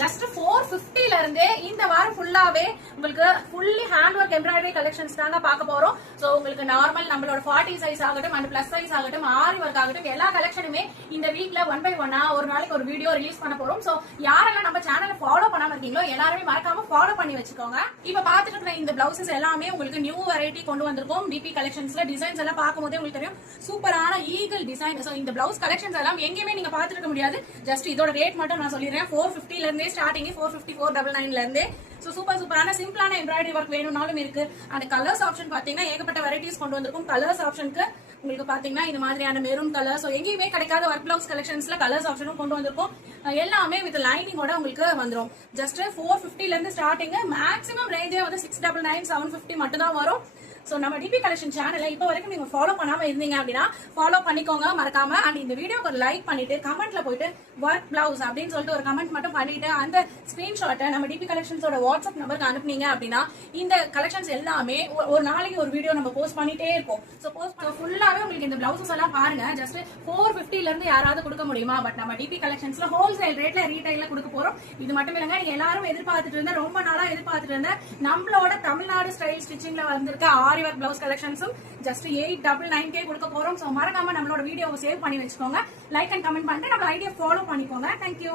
Just 450 இருந்தே இந்த வாரம் ஃபுல்லாவே உங்களுக்கு fully hand work embroidery collections தாங்க பார்க்க போறோம். சோ உங்களுக்கு நார்மல் நம்மளோட 40 சைஸ் ஆகட்டும் அண்ட் பிளஸ் சைஸ் ஆகட்டும் ஆரி ஒர்க் ஆகட்டும் எல்லா கலெக்ஷனுமே இந்த வீக்ல 1 by 1 ஒரு நாளைக்கு ஒரு வீடியோ ரிலீஸ் பண்ண போறோம். சோ யாரெல்லாம் நம்ம சேனலை ஃபாலோ பண்ணாம இருக்கீங்களோ எல்லாருமே மறக்காம ஃபாலோ பண்ணி வச்சுக்கோங்க. இப்ப பாத்துட்டு இருக்கிற இந்த பிளவுசஸ் எல்லாமே உங்களுக்கு நியூ வெரைட்டி கொண்டு வந்திருக்கோம். டிபி கலெக்ஷன்ஸ்ல டிசைன்ஸ் எல்லாம் பார்க்கும்போது உங்களுக்கு தெரியும் சூப்பரான ஈகிள் டிசைன். சோ இந்த பிளவுஸ் கலெக்ஷன்ஸ் எல்லாம் எங்கேயுமே நீங்க பாத்துருக்க முடியாது. ஜஸ்ட் இதோட ரேட் மட்டும் நான் சொல்லிடுறேன். 450 இருந்தே ஸ்டார்டிங் 454.99 இருந்தே. சோ சூப்பரான சிம்பிளான எம்ப்ராய்டரி ஒர்க் வேணும்னாலும் இருக்கு. அந்த கலர்ஸ் ஆப்ஷன் பாத்தீங்கன்னா ஏகப்பட்ட வெரைட்டிஸ் கொண்டு வந்திருக்கும். கலர்ஸ் ஆப்ஷனுக்கு உங்களுக்கு பாத்தீங்கன்னா இந்த மாதிரியான மெரூன் கலர், சோ எங்கேயுமே கிடைக்காத ஒர்க் பிளவுஸ் கலெக்ஷன்ஸ்ல கலர்ஸ் ஆப்ஷனும் கொண்டு வந்திருக்கும். எல்லாமே வித் லைனிங்கோட உங்களுக்கு வந்துரும். ஜஸ்ட் 450 இருந்து ஸ்டார்டிங், மேக்ஸிமம் ரேஞ்சே வந்து 699 750 மட்டும் தான் வரும். சோ நம்ம டிபி கலெக்ஷன் சேனலை இப்போ வரைக்கும் நீங்க ஃபாலோ பண்ணாம இருந்தீங்க அப்படின்னா ஃபாலோ பண்ணிக்கோங்க மறக்காம. அண்ட் இந்த வீடியோக்கு ஒரு லைக் பண்ணிட்டு கமெண்ட்ல போயிட்டு ஒர்க் பிளவுஸ் அப்படின்னு சொல்லிட்டு ஒரு கமெண்ட் மட்டும் பண்ணிட்டு அந்த ஸ்கிரீன்ஷாட்டை நம்ம டிபி கலெக்ஷன்ஸோட வாட்ஸ்அப் நம்பருக்கு அனுப்புனீங்க அப்படின்னா இந்த கலெக்ஷன்ஸ் எல்லாமே ஒரு நாளைக்கு ஒரு வீடியோ நம்ம போஸ்ட் பண்ணிட்டே இருப்போம். சோ போஸ்ட் ஃபுல்லாவே உங்களுக்கு இந்த பிளவுசஸ் எல்லாம் பாருங்க. ஜஸ்ட் 450 இருந்து யாராவது கொடுக்க முடியுமா? பட் நம்ம டிபி கலெக்ஷன்ஸ்ல ஹோல்சேல் ரேட்ல ரீட்டைல்ல கொடுக்க போறோம். இது மட்டும் இல்லங்க, நீங்க எல்லாரும் எதிர்பார்த்துட்டு இருந்த ரொம்ப நாளா எதிர்பார்த்துட்டு இருந்த நம்மளோட தமிழ்நாடு ஸ்டைல் ஸ்டிச்சிங்ல வந்திருக்க ஆரி ஒர்க் பிளவுஸ் கலெக்ஷன்ஸும் ஜஸ்ட் 899K கொடுக்க போறோம். சோ மறக்காம நம்மளோட வீடியோவை சேவ் பண்ணி வச்சுக்கோங்க. லைக் அண்ட் கமெண்ட் பண்ணிட்டு நம்ம ஐடியா ஃபாலோ பண்ணிக்கோங்க. தேங்க்யூ.